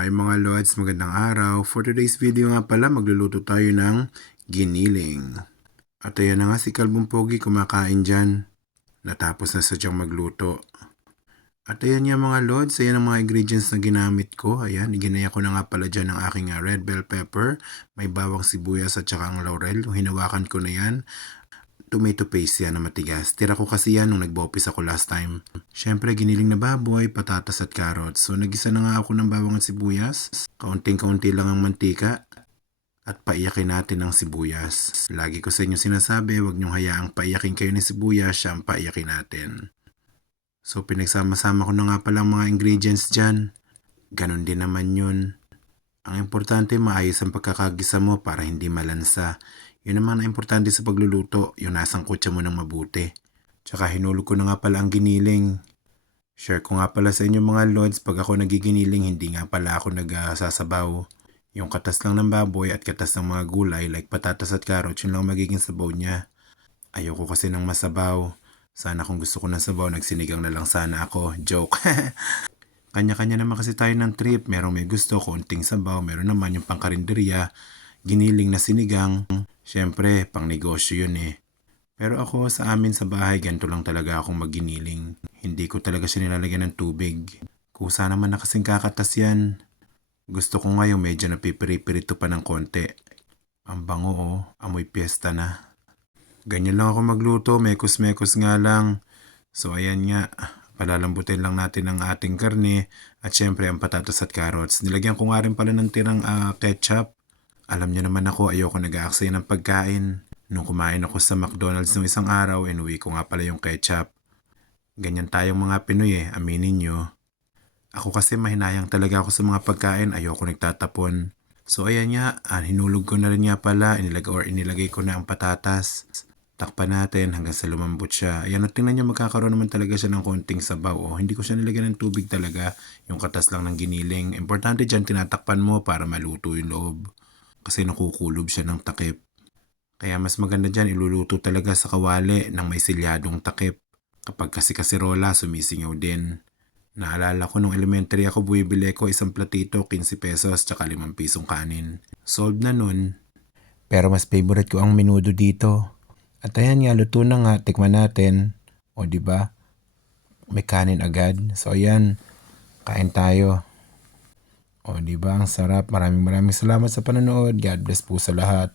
Hi mga Lods, magandang araw. For today's video nga pala, magluluto tayo ng giniling. At ayan na nga si Kalbong Pogi kumakain dyan. Natapos na sadyang magluto. At ayan nga mga Lods, ayan ang mga ingredients na ginamit ko. Ayan, ginaya ko na nga pala dyan ang aking red bell pepper. May bawang sibuyas at saka ang laurel. Hinawakan ko na yan. Tomato paste yan na matigas. Tira ko kasi yan nung nag-bopis ako last time. Syempre, giniling na baboy, patatas at carrots. So, nagisa na nga ako ng bawang at sibuyas. Kaunting-kaunti lang ang mantika. At paiyakin natin ang sibuyas. Lagi ko sa inyo sinasabi, huwag niyong hayaang paiyakin kayo ng sibuyas, siya ang paiyakin natin. So, pinagsama-sama ko na nga palang mga ingredients dyan. Ganon din naman yun. Ang importante, maayos ang pagkakagisa mo para hindi malansa. Yun naman ang importante sa pagluluto, yung nasangkot siya mo ng mabuti. Tsaka hinulog ko na nga pala ang giniling. Share ko nga pala sa inyo mga Lods, pag ako nagiginiling, hindi nga pala ako nagsasabaw. Yung katas lang ng baboy at katas ng mga gulay like patatas at carrots, yun lang magiging sabaw niya. Ayoko kasi ng masabaw. Sana kung gusto ko ng sabaw, nagsinigang na lang sana ako. Joke. Kanya-kanya naman kasi tayo ng trip. Merong may gusto, konting sabaw. Meron naman yung pangkarinderya, giniling na sinigang. Siyempre, pang negosyo yun eh. Pero ako sa amin sa bahay, ganito lang talaga akong maginiling. Hindi ko talaga siya nilalagyan ng tubig. Kusa naman na kasing kakatas yan. Gusto ko ngayon medyo napipiri-pirito pa ng konti. Ang bango oh, amoy piyesta na. Ganyan lang ako magluto, mekos-mekos nga lang. So ayan nga, palalambutin lang natin ang ating karne at syempre ang patatas at carrots. Nilagyan ko nga rin pala ng tirang ketchup. Alam niyo naman ako, ayoko nag-aaksaya ng pagkain. Nung kumain ako sa McDonald's nung isang araw, inuwi ko nga pala yung ketchup. Ganyan tayong mga Pinoy aminin nyo. Ako kasi mahinayang talaga ako sa mga pagkain, ayoko nagtatapon. So ayan nga, hinulog ko na rin nga pala, inilagay ko na ang patatas. Takpan natin hanggang sa lumambot siya. Ayan, tingnan nyo magkakaroon naman talaga siya ng konting sabaw. Hindi ko siya nilagyan ng tubig talaga, yung katas lang ng giniling. Importante dyan, tinatakpan mo para maluto yung loob. Kasi nakukulob siya ng takip. Kaya mas maganda dyan, iluluto talaga sa kawali ng may silyadong takip. Kapag kasi kasirola, sumisingaw din. Naalala ko nung elementary ako, bumibili ko isang platito, 15 pesos, tsaka 5 pisong kanin. Solved na nun. Pero mas favorite ko ang menudo dito. At ayan nga, luto na nga, tikman natin. O diba? May kanin agad. So ayan, kain tayo. O diba, ang sarap. Maraming salamat sa panonood. God bless po sa lahat.